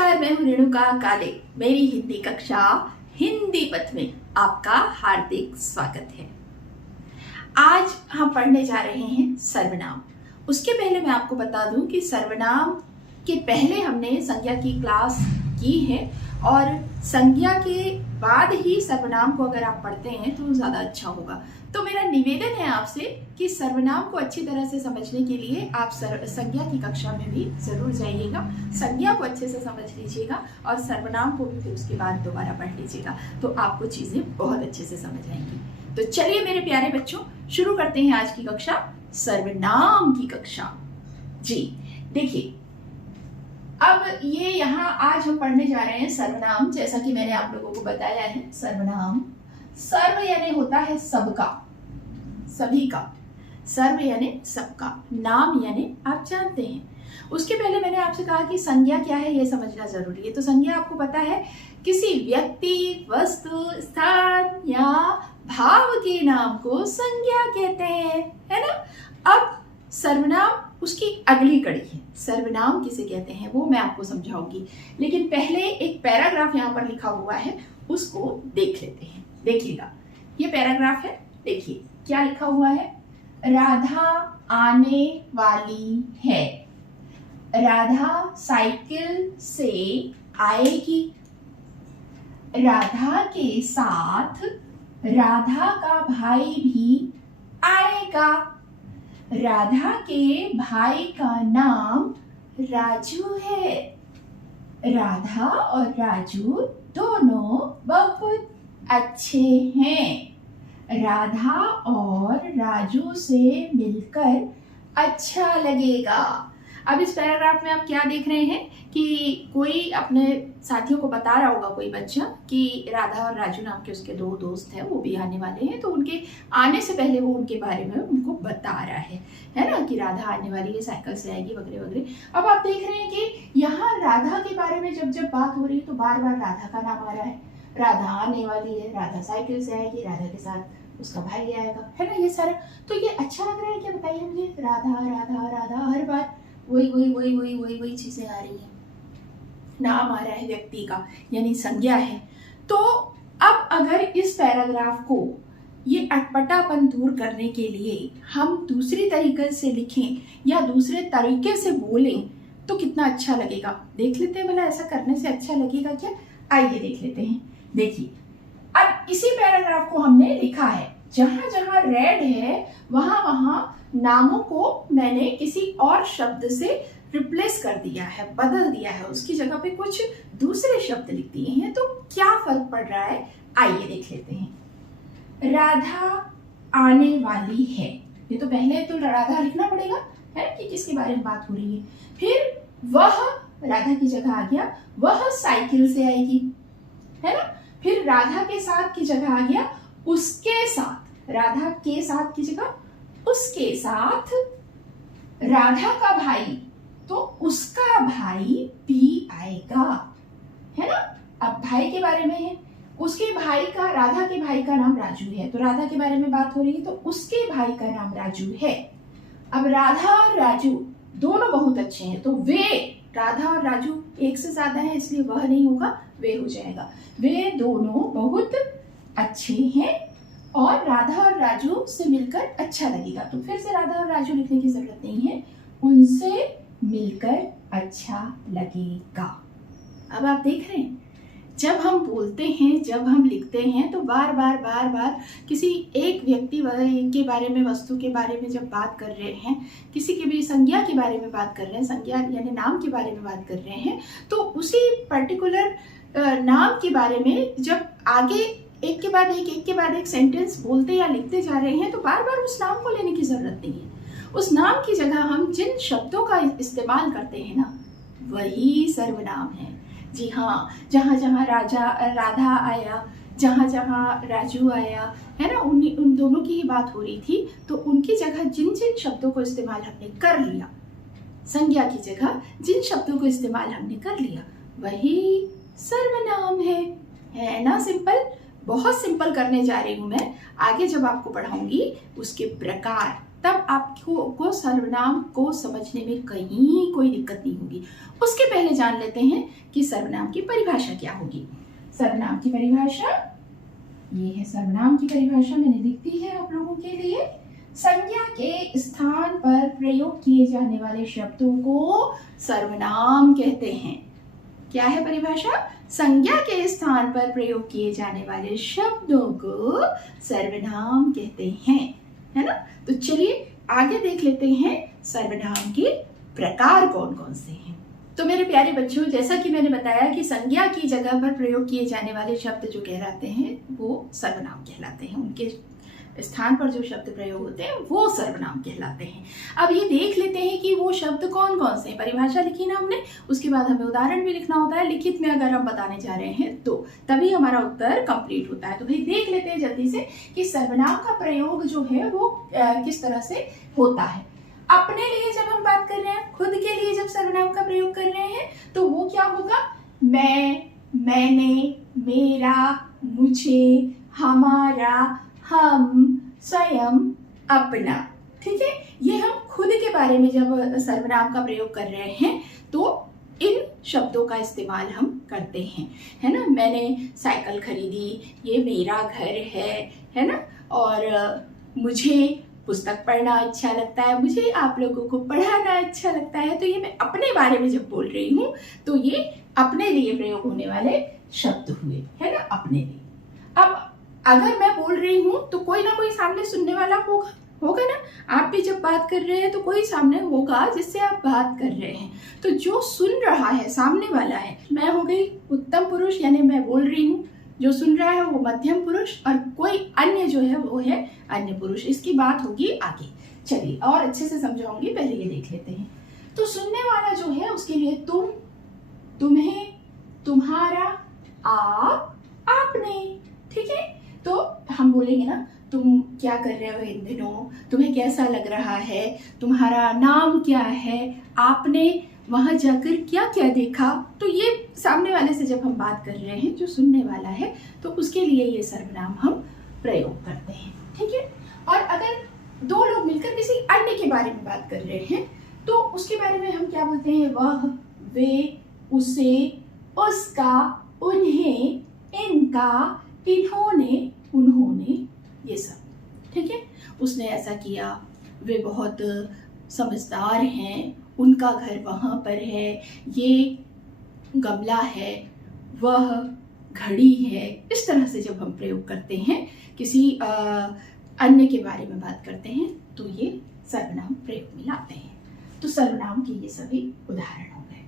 नमस्कार, मैं हूँ रेणुका काले। मेरी हिंदी कक्षा हिंदी पथ में आपका हार्दिक स्वागत है। आज हम पढ़ने जा रहे हैं सर्वनाम। उसके पहले मैं आपको बता दूं कि सर्वनाम के पहले हमने संज्ञा की क्लास की है और संज्ञा के बाद ही सर्वनाम को अगर आप पढ़ते हैं तो ज़्यादा अच्छा होगा। तो मेरा निवेदन है आपसे कि सर्वनाम को अच्छी तरह से समझने के लिए आप संज्ञा की कक्षा में भी ज़रूर जाइएगा, संज्ञा को अच्छे से समझ लीजिएगा और सर्वनाम को भी फिर उसके बाद दोबारा पढ़ लीजिएगा, तो आपको चीज़ें बहुत अच्छे से समझ आएंगी। तो चलिए मेरे प्यारे बच्चों, शुरू करते हैं आज की कक्षा, सर्वनाम की कक्षा। जी देखिए, अब ये यहाँ आज हम पढ़ने जा रहे हैं सर्वनाम। जैसा कि मैंने आप लोगों को बताया है, सर्वनाम सर्व यानी होता है सबका, सभी का। सर्व यानी सबका, नाम यानी आप जानते हैं। उसके पहले मैंने आपसे कहा कि संज्ञा क्या है ये समझना जरूरी है। तो संज्ञा आपको पता है, किसी व्यक्ति, वस्तु, स्थान या भाव के नाम को संज्ञा कहते हैं, है ना। अब सर्वनाम उसकी अगली कड़ी है। सर्वनाम किसे कहते हैं वो मैं आपको समझाऊंगी, लेकिन पहले एक पैराग्राफ यहाँ पर लिखा हुआ है, उसको देख लेते हैं। देखिएगा, ये पैराग्राफ है, देखिए क्या लिखा हुआ है। राधा आने वाली है। राधा साइकिल से आएगी। राधा के साथ राधा का भाई भी आएगा। राधा के भाई का नाम राजू है। राधा और राजू दोनों बहुत अच्छे हैं। राधा और राजू से मिलकर अच्छा लगेगा। अब इस पैराग्राफ में आप क्या देख रहे हैं कि कोई अपने साथियों को बता रहा होगा, कोई बच्चा, कि राधा और राजू नाम के उसके दो दोस्त हैं, वो भी आने वाले हैं। तो उनके आने से पहले वो उनके बारे में उनको बता रहा है ना, कि राधा आने वाली है, साइकिल से आएगी वगैरह वगैरह। अब आप देख रहे हैं कि यहाँ राधा के बारे में जब जब बात हो रही है तो बार बार राधा का नाम आ रहा है। राधा आने वाली है, राधा साइकिल से आएगी, राधा के साथ उसका भाई आएगा, है ना, ये सारा। तो ये अच्छा लग रहा है क्या, बताइए मुझे। राधा राधा राधा, हर बार वही चीजें आ रही हैं। नाम आ रहा है व्यक्ति का, यानी संज्ञा है। तो अब अगर इस पैराग्राफ को ये अटपटापन दूर करने के लिए हम दूसरी तरीके से लिखें या दूसरे तरीके से बोलें तो कितना अच्छा लगेगा। देख लेते हैं भला ऐसा करने से अच्छा लगेगा क्या। आइए देख लेते हैं। देखिए, अब इसी पैराग्राफ को हमने लिखा है, जहां जहां रेड है वहां वहां नामों को मैंने किसी और शब्द से रिप्लेस कर दिया है, बदल दिया है, उसकी जगह पे कुछ दूसरे शब्द लिख दिए हैं। तो क्या फर्क पड़ रहा है, आइए देख लेते हैं। राधा आने वाली है, ये तो पहले तो राधा लिखना पड़ेगा, है ना, कि किसके बारे में बात हो रही है। फिर वह, राधा की जगह आ गया वह साइकिल से आएगी, है ना। फिर राधा के साथ की जगह आ गया उसके साथ, राधा के साथ की जगह उसके साथ। राधा का भाई, तो उसका भाई भी आएगा, है ना। अब भाई के बारे में है, उसके भाई का, राधा के भाई का नाम राजू है, तो राधा के बारे में बात हो रही है, तो उसके भाई का नाम राजू है। अब राधा और राजू दोनों बहुत अच्छे हैं, तो वे, राधा और राजू एक से ज्यादा है इसलिए वह नहीं होगा, वे हो जाएगा। वे दोनों बहुत अच्छे हैं और राधा और राजू से मिलकर अच्छा लगेगा। तो फिर से राधा और राजू लिखने की जरूरत नहीं है, उनसे मिलकर अच्छा लगेगा। अब आप देख रहे हैं, जब हम बोलते हैं, जब हम लिखते हैं, तो बार बार किसी एक व्यक्ति के बारे में, वस्तु के बारे में जब बात कर रहे हैं, किसी की भी संज्ञा के बारे में बात कर रहे हैं, संज्ञा यानी नाम के बारे में बात कर रहे हैं, तो उसी पर्टिकुलर नाम के बारे में जब आगे एक के बाद एक सेंटेंस बोलते या लिखते जा रहे हैं, तो बार बार उस नाम को लेने की जरूरत नहीं है। उस नाम की जगह हम जिन शब्दों का इस्तेमाल करते हैं ना, वही सर्वनाम है। जी हाँ, जहाँ जहाँ राधा आया, जहाँ जहाँ राजू आया, है ना, उन दोनों की ही बात हो रही थी, तो उनकी जगह जिन जिन शब्दों को इस्तेमाल हमने कर लिया, संज्ञा की जगह जिन शब्दों को इस्तेमाल हमने कर लिया, वही सर्वनाम है ना। सिंपल, बहुत सिंपल करने जा रही हूं मैं। आगे जब आपको पढ़ाऊंगी उसके प्रकार तब आपको को सर्वनाम को समझने में कहीं कोई दिक्कत नहीं होगी। उसके पहले जान लेते हैं कि सर्वनाम की परिभाषा क्या होगी। सर्वनाम की परिभाषा ये है, सर्वनाम की परिभाषा मैंने लिख दी है आप लोगों के लिए। संज्ञा के स्थान पर प्रयोग किए जाने वाले शब्दों को सर्वनाम कहते हैं। क्या है परिभाषा? संज्ञा के स्थान पर प्रयोग किए जाने वाले शब्दों को सर्वनाम कहते हैं, है ना। तो चलिए आगे देख लेते हैं सर्वनाम के प्रकार कौन कौन से हैं। तो मेरे प्यारे बच्चों, जैसा कि मैंने बताया कि संज्ञा की जगह पर प्रयोग किए जाने वाले शब्द जो कहलाते हैं वो सर्वनाम कहलाते हैं। उनके स्थान पर जो शब्द प्रयोग होते हैं वो सर्वनाम कहलाते हैं। अब ये देख लेते हैं कि वो शब्द कौन कौन से हैं। परिभाषा लिखी ना हमने, उसके बाद हमें उदाहरण भी लिखना होता है। लिखित में अगर हम बताने जा रहे हैं तो तभी हमारा उत्तर कंप्लीट होता है। तो भाई देख लेते हैं जल्दी से कि सर्वनाम का प्रयोग जो है वो किस तरह से होता है। अपने लिए जब हम बात कर रहे हैं, खुद के लिए जब सर्वनाम का प्रयोग कर रहे हैं तो वो क्या होगा? मैं, मैंने, मेरा, मुझे, हमारा, हम, स्वयं, अपना। ठीक है, ये हम खुद के बारे में जब सर्वनाम का प्रयोग कर रहे हैं तो इन शब्दों का इस्तेमाल हम करते हैं, है ना। मैंने साइकिल खरीदी, ये मेरा घर है ना। और मुझे पुस्तक पढ़ना अच्छा लगता है, मुझे आप लोगों को पढ़ाना अच्छा लगता है। तो ये मैं अपने बारे में जब बोल रही हूँ तो ये अपने लिए प्रयोग होने वाले शब्द हुए, है ना, अपने लिए। अब अगर मैं बोल रही हूँ तो कोई ना कोई सामने सुनने वाला होगा ना। आप भी जब बात कर रहे हैं तो कोई सामने होगा जिससे आप बात कर रहे हैं। तो जो सुन रहा है सामने वाला है। मैं हो गई उत्तम पुरुष, यानी मैं बोल रही हूँ, जो सुन रहा है वो मध्यम पुरुष, और कोई अन्य जो है वो है अन्य पुरुष। इसकी बात होगी आगे। चलिए और अच्छे से समझाऊंगी, पहले ये देख लेते हैं। तो सुनने वाला जो है उसके लिए तुम, तुम्हें, तुम्हारा, आप, आपने। ठीक है, तो हम बोलेंगे ना, तुम क्या कर रहे हो इन दिनों, तुम्हें कैसा लग रहा है, तुम्हारा नाम क्या है, आपने वहां जाकर क्या क्या देखा। तो ये सामने वाले से जब हम बात कर रहे हैं, जो सुनने वाला है, तो उसके लिए ये सर्वनाम हम प्रयोग करते हैं। ठीक है, और अगर दो लोग मिलकर किसी अन्य के बारे में बात कर रहे हैं तो उसके बारे में हम क्या बोलते हैं? वह, वे, उसे, उसका, उन्हें, इनका, इन्होंने, उन्होंने, ये सब। ठीक है, उसने ऐसा किया, वे बहुत समझदार हैं, उनका घर वहाँ पर है, ये गमला है, वह घड़ी है। इस तरह से जब हम प्रयोग करते हैं, किसी अन्य के बारे में बात करते हैं तो ये सर्वनाम प्रयोग में लाते हैं। तो सर्वनाम के ये सभी उदाहरण हो गए।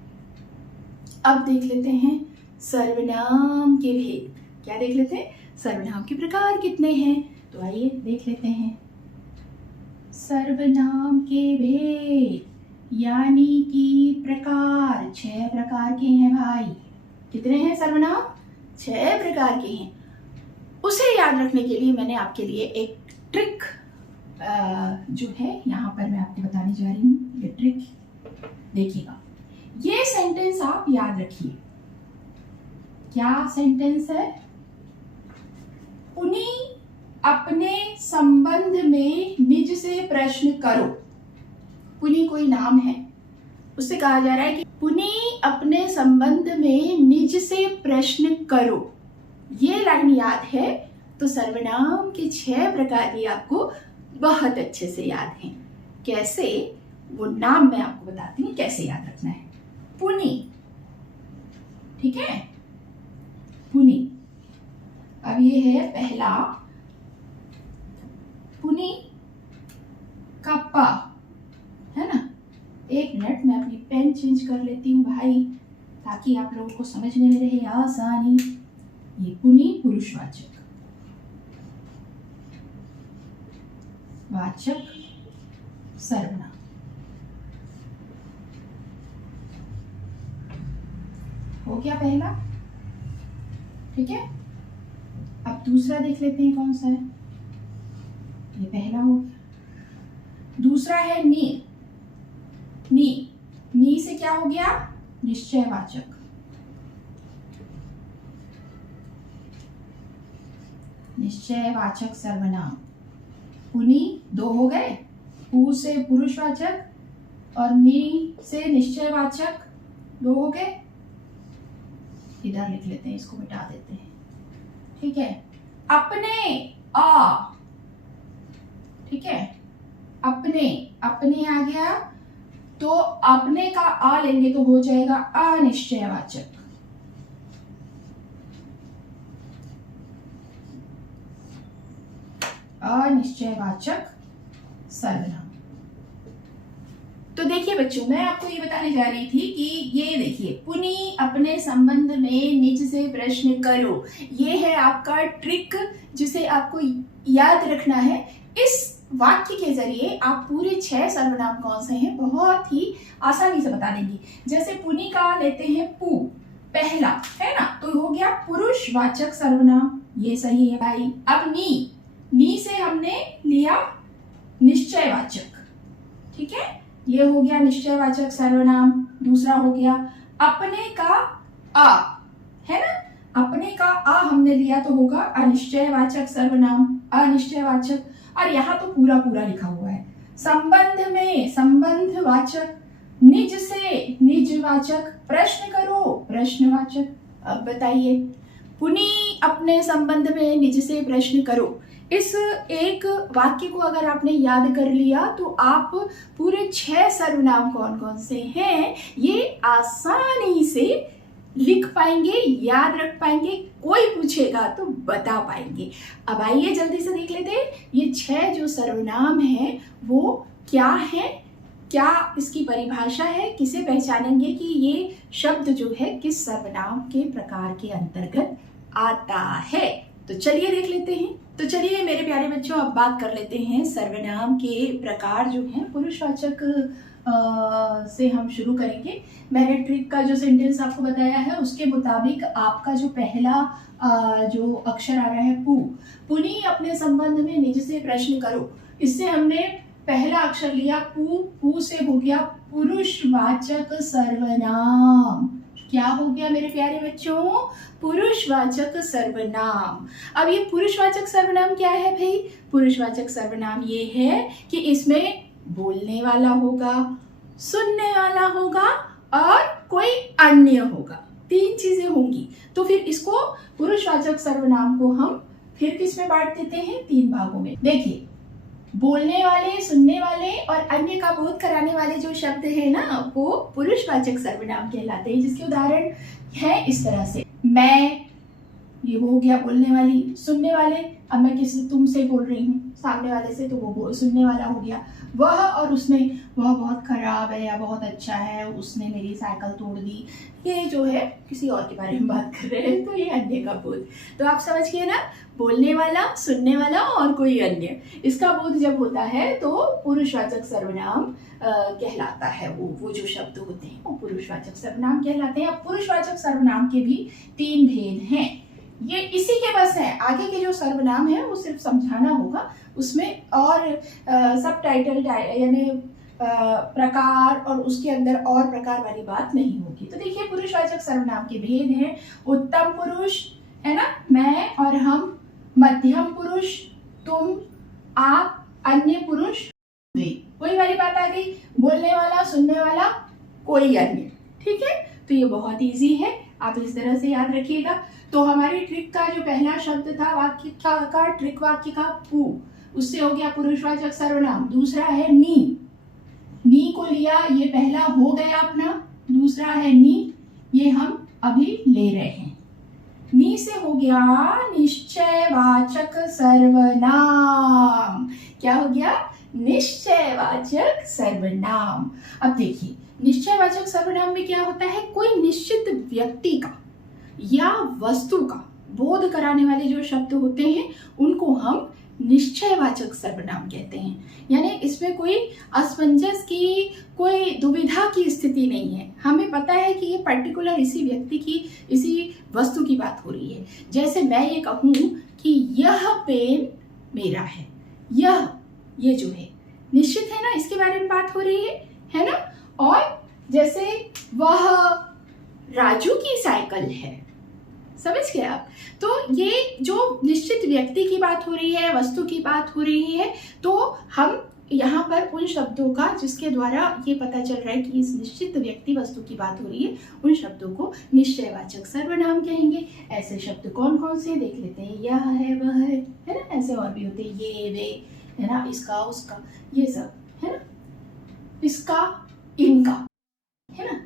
अब देख लेते हैं सर्वनाम के भेद। क्या देख लेते हैं? सर्वनाम के प्रकार कितने हैं। तो आइए देख लेते हैं। सर्वनाम के भेद यानी कि प्रकार 6 प्रकार के हैं भाई। कितने हैं सर्वनाम? 6 प्रकार के हैं। उसे याद रखने के लिए मैंने आपके लिए एक ट्रिक जो है यहाँ पर मैं आपको बताने जा रही हूँ। ये ट्रिक देखिएगा। ये सेंटेंस आप याद रखिए। क्या सेंटेंस है? पुनी अपने संबंध में निज से प्रश्न करो। पुनी कोई नाम है, उससे कहा जा रहा है कि पुनी अपने संबंध में निज से प्रश्न करो। ये लाइन याद है तो सर्वनाम के 6 प्रकार भी आपको बहुत अच्छे से याद हैं। कैसे, वो नाम मैं आपको बताती हूँ कैसे याद रखना है। पुनी, ठीक है, पुनी। अब ये है पहला, पुनी का प, है ना। एक मिनट, मैं अपनी पेन चेंज कर लेती हूँ भाई, ताकि आप लोगों को समझने में रहे आसानी। ये पुनी पुरुषवाचक, वाचक सर्वनाम। हो गया पहला, ठीक है। अब दूसरा देख लेते हैं कौन सा है। ये पहला हो गया। दूसरा है नी। नी, नी से क्या हो गया? निश्चयवाचक। निश्चयवाचक सर्वनाम। पुनी 2 हो गए, पू से पुरुषवाचक और नी से निश्चयवाचक, दो हो गए। इधर लिख लेते हैं, इसको मिटा देते हैं, ठीक है। अपने आ, ठीक है, अपने, अपने आ गया तो अपने का आ लेंगे तो हो जाएगा अनिश्चयवाचक। अनिश्चयवाचक सर्वनाम। तो देखिए बच्चों, मैं आपको ये बताने जा रही थी कि ये देखिए, पुनी अपने संबंध में निज से प्रश्न करो, ये है आपका ट्रिक जिसे आपको याद रखना है। इस वाक्य के जरिए आप पूरे 6 सर्वनाम कौन से हैं बहुत ही आसानी से बता देंगे। जैसे पुनी का लेते हैं पू, पहला है ना, तो हो गया पुरुषवाचक सर्वनाम, ये सही है भाई। अब नी से हमने लिया निश्चयवाचक, ठीक है, ये हो गया निश्चयवाचक सर्वनाम। दूसरा हो गया अपने का आ, है ना, अपने का आ हमने लिया तो होगा अनिश्चयवाचक सर्वनाम, अनिश्चयवाचक। और यहाँ तो पूरा पूरा लिखा हुआ है। संबंध में संबंधवाचक, निज से निजवाचक, प्रश्न करो प्रश्नवाचक। अब बताइए, पुनी अपने संबंध में निज से प्रश्न करो, इस एक वाक्य को अगर आपने याद कर लिया तो आप पूरे 6 सर्वनाम कौन कौन से हैं ये आसानी से लिख पाएंगे, याद रख पाएंगे, कोई पूछेगा तो बता पाएंगे। अब आइए जल्दी से देख लेते हैं ये 6 जो सर्वनाम हैं वो क्या है, क्या इसकी परिभाषा है, किसे पहचानेंगे कि ये शब्द जो है किस सर्वनाम के प्रकार के अंतर्गत आता है। तो चलिए देख लेते हैं। तो चलिए मेरे प्यारे बच्चों, अब बात कर लेते हैं सर्वनाम के प्रकार जो हैं। पुरुषवाचक से हम शुरू करेंगे। मैंने ट्रिक का जो सेंटेंस आपको बताया है उसके मुताबिक आपका जो पहला जो अक्षर आ रहा है पू, पुनी अपने संबंध में निज से प्रश्न करो, इससे हमने पहला अक्षर लिया पू, पू से हो गया पुरुषवाचक सर्वनाम। क्या हो गया मेरे प्यारे बच्चों? पुरुषवाचक सर्वनाम। अब ये पुरुषवाचक सर्वनाम क्या है भाई? पुरुषवाचक सर्वनाम ये है कि इसमें बोलने वाला होगा, सुनने वाला होगा और कोई अन्य होगा, 3 चीजें होंगी। तो फिर इसको पुरुषवाचक सर्वनाम को हम फिर किस में बांट देते हैं? 3 भागों में। देखिए, बोलने वाले, सुनने वाले और अन्य का बोध कराने वाले जो शब्द है ना, वो पुरुषवाचक सर्वनाम कहलाते हैं। जिसके उदाहरण है इस तरह से, मैं, ये हो गया बोलने वाली। सुनने वाले, अब मैं किसी तुमसे बोल रही हूँ सामने वाले से, तो वो सुनने वाला हो गया। वह और उसने, वह बहुत खराब है या बहुत अच्छा है, उसने मेरी साइकिल तोड़ दी, ये जो है किसी और के बारे में बात कर रहे हैं, तो ये अन्य का बोध। तो आप समझ गए ना, बोलने वाला, सुनने वाला और कोई अन्य, इसका बोध जब होता है तो पुरुषवाचक सर्वनाम कहलाता है। वो जो शब्द होते हैं वो पुरुषवाचक सर्वनाम कहलाते हैं। अब पुरुषवाचक सर्वनाम के भी 3 भेद हैं, ये इसी के बस है। आगे के जो सर्वनाम है वो सिर्फ समझाना होगा, उसमें और सब टाइटल यानी प्रकार और उसके अंदर और प्रकार वाली बात नहीं होगी। तो देखिए, पुरुषवाचक सर्वनाम के भेद हैं। उत्तम पुरुष है ना, मैं और हम, मध्यम पुरुष, तुम, आप, अन्य पुरुष, वे। वही वाली बात आ गई, बोलने वाला, सुनने वाला, कोई अन्य। ठीक है, तो ये बहुत इजी है, आप इस तरह से याद रखिएगा। तो हमारी ट्रिक का जो पहला शब्द था वाक्य का, ट्रिक वाक्य का पू, उससे हो गया पुरुषवाचक सर्वनाम। दूसरा है नी, नी को लिया, ये पहला हो गया अपना। दूसरा है नी, ये हम अभी ले रहे हैं। नी से हो गया निश्चयवाचक सर्वनाम। क्या हो गया? निश्चयवाचक सर्वनाम। अब देखिए, निश्चयवाचक सर्वनाम में क्या होता है? कोई निश्चित व्यक्ति का या वस्तु का बोध कराने वाले जो शब्द होते हैं उनको हम निश्चयवाचक सर्वनाम कहते हैं। यानी इसमें कोई असमंजस की, कोई दुविधा की स्थिति नहीं है। हमें पता है कि ये पर्टिकुलर इसी व्यक्ति की, इसी वस्तु की बात हो रही है। जैसे मैं ये कहूँ कि यह पेन मेरा है, ये जो है निश्चित है ना, इसके बारे में बात हो रही है ना। और जैसे वह राजू की साइकिल है, समझ गए आप? तो ये जो निश्चित व्यक्ति की बात हो रही है, वस्तु की बात हो रही है, तो हम यहाँ पर उन शब्दों का जिसके द्वारा ये पता चल रहा है कि इस निश्चित व्यक्ति वस्तु की बात हो रही है, उन शब्दों को निश्चयवाचक सर्वनाम कहेंगे। ऐसे शब्द कौन कौन से देख लेते हैं, यह है, वह है ना, ऐसे और भी होते हैं, ये वे, है ना, इसका उसका, ये सब, है ना, इसका इनका, है ना।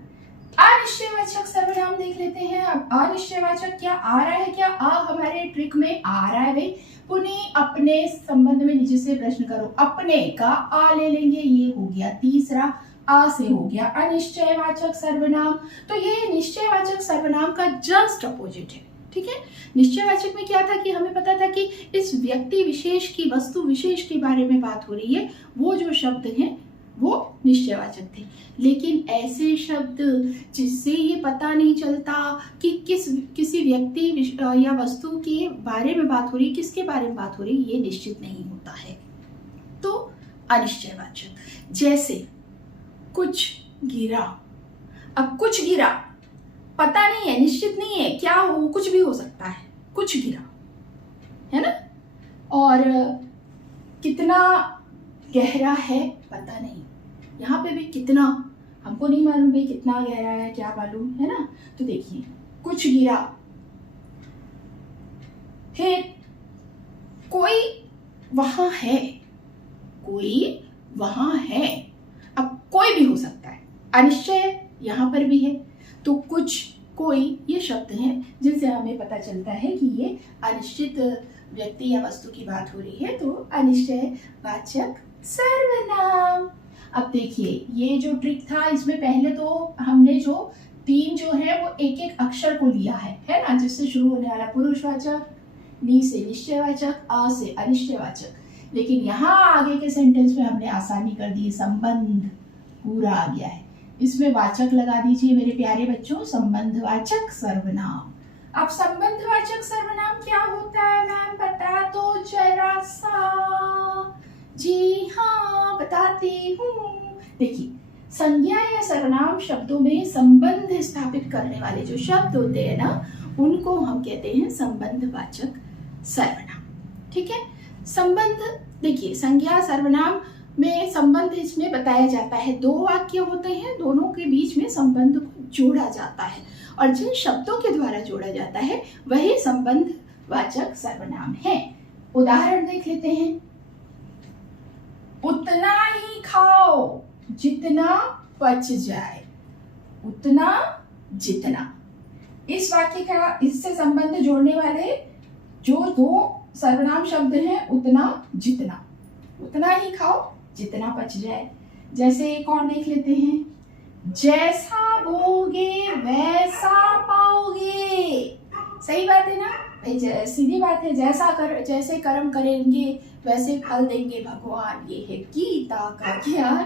अनिश्चयवाचक सर्वनाम देख लेते हैं। अब अनिश्चयवाचक क्या आ रहा है, क्या आ हमारे ट्रिक में आ रहा है भाई। पुनः अपने संबंध में नीचे से प्रश्न करो, अपने का आ ले लेंगे, ये हो गया तीसरा, आ से हो गया अनिश्चयवाचक सर्वनाम। तो ये निश्चयवाचक सर्वनाम का जस्ट अपोजिट है, ठीक है। निश्चयवाचक में क्या था कि हमें पता था कि इस व्यक्ति विशेष की, वस्तु विशेष के बारे में बात हो रही है, वो जो शब्द हैं वो निश्चयवाचक थे। लेकिन ऐसे शब्द जिससे ये पता नहीं चलता कि किसी व्यक्ति या वस्तु के बारे में बात हो रही है, किसके बारे में बात हो रही है, ये निश्चित नहीं होता है, तो अनिश्चयवाचक। जैसे कुछ गिरा, अब कुछ गिरा पता नहीं है, निश्चित नहीं है, क्या हो, कुछ भी हो सकता है, कुछ गिरा, है ना। और कितना गहरा है पता नहीं, यहाँ पे भी कितना हमको नहीं मालूम भाई, कितना गहरा है क्या मालूम, है ना। तो देखिए कुछ गिरा है, कोई वहां है, कोई वहां है, अब कोई भी हो सकता है, अनिश्चय यहाँ पर भी है। तो कुछ, कोई, ये शब्द हैं जिनसे हमें पता चलता है कि ये अनिश्चित व्यक्ति या वस्तु की बात हो रही है, तो अनिश्चयवाचक सर्वनाम। अब देखिए ये जो ट्रिक था, इसमें पहले तो हमने जो तीन जो है वो एक एक अक्षर को लिया है ना, जिससे शुरू होने वाला पुरुषवाचक, नी से निश्चयवाचक, आ से अनिश्चयवाचक। लेकिन यहाँ आगे के सेंटेंस में हमने आसानी कर दी, संबंध पूरा आ गया है, इसमें वाचक लगा दीजिए मेरे प्यारे बच्चों, संबंधवाचक सर्वनाम। अब संबंधवाचक सर्वनाम क्या होता है मैम, बता दो जरा सा। जी हाँ बताती हूँ। देखिए संज्ञा या सर्वनाम शब्दों में संबंध स्थापित करने वाले जो शब्द होते हैं ना, उनको हम कहते हैं संबंधवाचक सर्वनाम, ठीक है। संबंध, देखिए संज्ञा सर्वनाम में संबंध इसमें बताया जाता है, दो वाक्य होते हैं, दोनों के बीच में संबंध को जोड़ा जाता है, और जिन शब्दों के द्वारा जोड़ा जाता है वही संबंधवाचक सर्वनाम है। उदाहरण देख लेते हैं, उतना ही खाओ जितना पच जाए, उतना जितना। इस वाक्य का इससे संबंध जोड़ने वाले जो दो सर्वनाम शब्द हैं, उतना जितना, उतना ही खाओ जितना पच जाए। जैसे एक और देख लेते हैं, जैसा बोगे वैसा पाओगे। सही बात है ना भाई, सीधी बात है, जैसे कर्म करेंगे वैसे फल देंगे भगवान, ये है गीता का ज्ञान।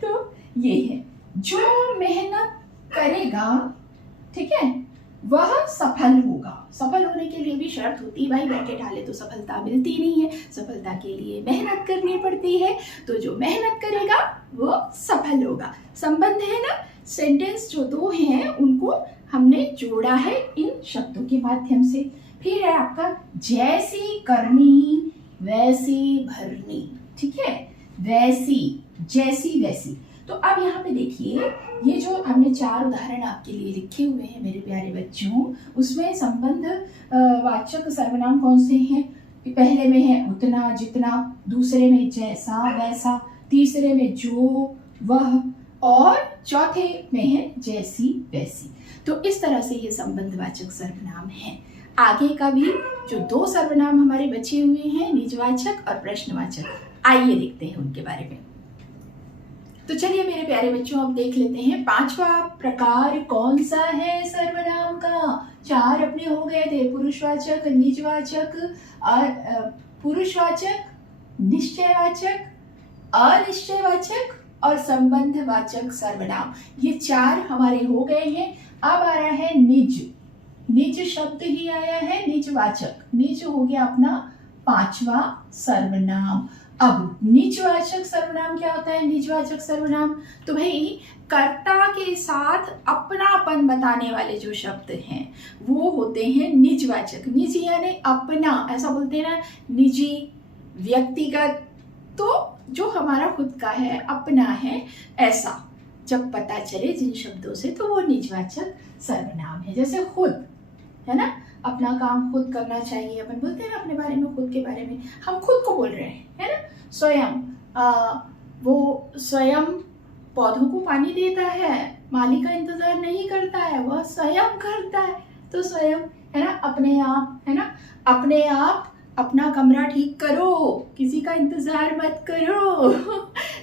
तो ये है, जो मेहनत करेगा, ठीक है, वह सफल होगा। सफल होने के लिए भी शर्त होती है भाई, बैठे ढाले तो सफलता मिलती नहीं है, सफलता के लिए मेहनत करनी पड़ती है, तो जो मेहनत करेगा वो सफल होगा। संबंध है ना, सेंटेंस जो दो हैं उनको हमने जोड़ा है इन शब्दों के माध्यम से। फिर है आपका जैसी करनी वैसी भरनी, ठीक है, वैसी, जैसी, वैसी। तो अब यहाँ पे देखिए, ये जो हमने चार उदाहरण आपके लिए लिखे हुए हैं मेरे प्यारे बच्चों, उसमें संबंध वाचक सर्वनाम कौन से हैं। पहले में है उतना जितना, दूसरे में जैसा वैसा, तीसरे में जो वह, और चौथे में है जैसी वैसी। तो इस तरह से ये संबंधवाचक सर्वनाम है। आगे का भी जो दो सर्वनाम हमारे बचे हुए हैं, निजवाचक और प्रश्नवाचक, आइए देखते हैं उनके बारे में। तो चलिए मेरे प्यारे बच्चों, अब देख लेते हैं पांचवा प्रकार कौन सा है सर्वनाम का। चार अपने हो गए थे, पुरुषवाचक, निजवाचक, पुरुषवाचक, निश्चयवाचक, अनिश्चयवाचक और संबंधवाचक सर्वनाम। ये चार हमारे हो गए हैं। अब आ रहा है निज। निज शब्द ही आया है, निजवाचक। निज हो गया अपना पांचवा सर्वनाम। अब निजवाचक सर्वनाम क्या होता है। निजवाचक सर्वनाम तो भाई कर्ता के साथ अपनापन बताने वाले जो शब्द हैं वो होते हैं निजवाचक। निज यानी अपना, ऐसा बोलते हैं ना, निजी, व्यक्तिगत। तो जो हमारा खुद का है, अपना है, ऐसा जब पता चले जिन शब्दों से, तो वो निजवाचक सर्वनाम है। जैसे खुद, है ना, अपना काम खुद करना चाहिए, अपन बोलते हैं ना अपने बारे में, खुद के बारे में, हम खुद को बोल रहे हैं, है ना। स्वयं, वो स्वयं पौधों को पानी देता है, माली का इंतजार नहीं करता है, वह स्वयं करता है। तो स्वयं, है ना, अपने आप, है ना, अपने आप अपना कमरा ठीक करो, किसी का इंतजार मत करो।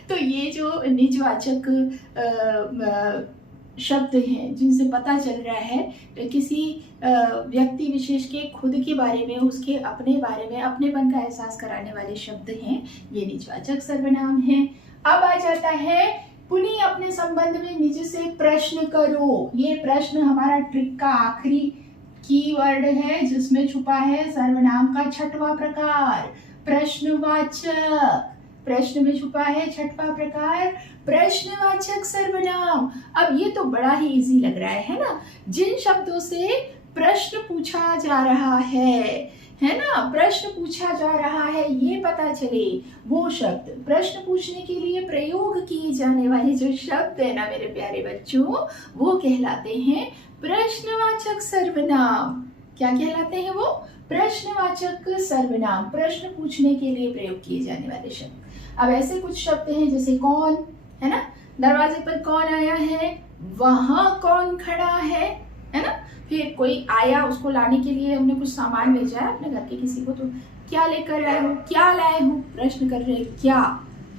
तो ये जो निजवाचक शब्द हैं जिनसे पता चल रहा है किसी व्यक्ति विशेष के खुद के बारे में, उसके अपने बारे में अपनेपन का एहसास कराने वाले शब्द हैं, ये निजवाचक सर्वनाम हैं। अब आ जाता है पुनी अपने संबंध में निज से प्रश्न करो। ये प्रश्न हमारा ट्रिक का आखिरी कीवर्ड है, जिसमें छुपा है सर्वनाम का छठवां प्रकार, प्रश्नवाचक। प्रश्न में छुपा है छठवां प्रकार, प्रश्नवाचक सर्वनाम। अब ये तो बड़ा ही इजी लग रहा है ना। जिन शब्दों से प्रश्न पूछा जा रहा है ना, प्रश्न पूछा जा रहा है, ये पता चले वो शब्द, प्रश्न पूछने के लिए प्रयोग किए जाने वाले जो शब्द है ना मेरे प्यारे बच्चों, वो कहलाते हैं प्रश्नवाचक सर्वनाम। क्या कहलाते हैं वो? प्रश्नवाचक सर्वनाम, प्रश्न पूछने के लिए प्रयोग किए जाने वाले शब्द। अब ऐसे कुछ शब्द हैं जैसे कौन, है ना, दरवाजे पर कौन आया है, वहां कौन खड़ा है ना। फिर कोई आया, उसको लाने के लिए हमने कुछ सामान भेजा है अपने घर के किसी को, तो क्या लेकर आए हो, क्या लाए हो, प्रश्न कर रहे हैं, क्या,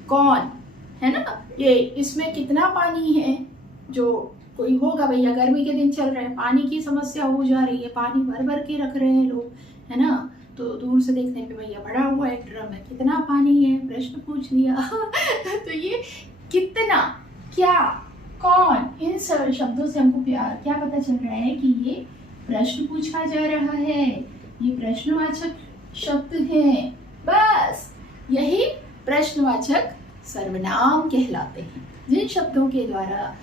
कौन, है ना। ये इसमें कितना पानी है, जो कोई होगा भैया, गर्मी के दिन चल रहे हैं, पानी की समस्या हो जा रही है, पानी भर भर के रख रहे हैं लोग, है ना। तो दूर से देखने पे भैया भरा हुआ है ड्रम है, कितना पानी है, प्रश्न पूछ लिया। तो ये कितना, क्या, कौन, इन सब शब्दों से हमको क्या पता चल रहा है कि ये प्रश्न पूछा जा रहा है, ये प्रश्नवाचक शब्द है। बस यही प्रश्नवाचक सर्वनाम कहलाते हैं। जिन शब्दों के द्वारा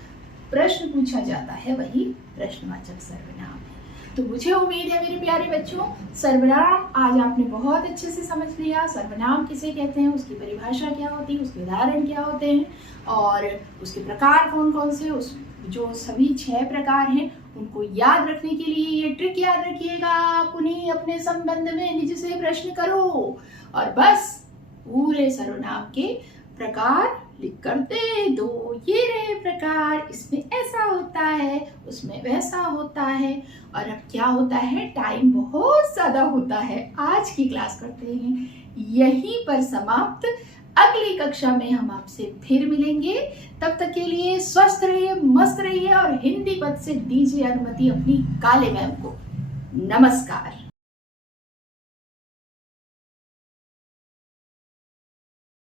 प्रश्न पूछा जाता है वही प्रश्नवाचक सर्वनाम है। तो मुझे उम्मीद है मेरे प्यारे बच्चों, सर्वनाम आज आपने बहुत अच्छे से समझ लिया। सर्वनाम किसे कहते हैं, उसकी परिभाषा क्या होती है, उसके उदाहरण क्या होते हैं, और उसके प्रकार कौन कौन से, उस जो सभी 6 प्रकार हैं उनको याद रखने के लिए ये ट्रिक याद रखिएगा। पुनः अपने संबंध में निज से प्रश्न करो, और बस पूरे सर्वनाम के प्रकार लिख कर दे दो। ये रहे प्रकार, इसमें ऐसा होता है, उसमें वैसा होता है। और अब क्या होता है, टाइम बहुत ज्यादा होता है, आज की क्लास करते हैं यहीं पर समाप्त। अगली कक्षा में हम आपसे फिर मिलेंगे। तब तक के लिए स्वस्थ रहिए, मस्त रहिए, और हिंदी पद से दीजिए अनुमति अपनी काले मैम को। नमस्कार।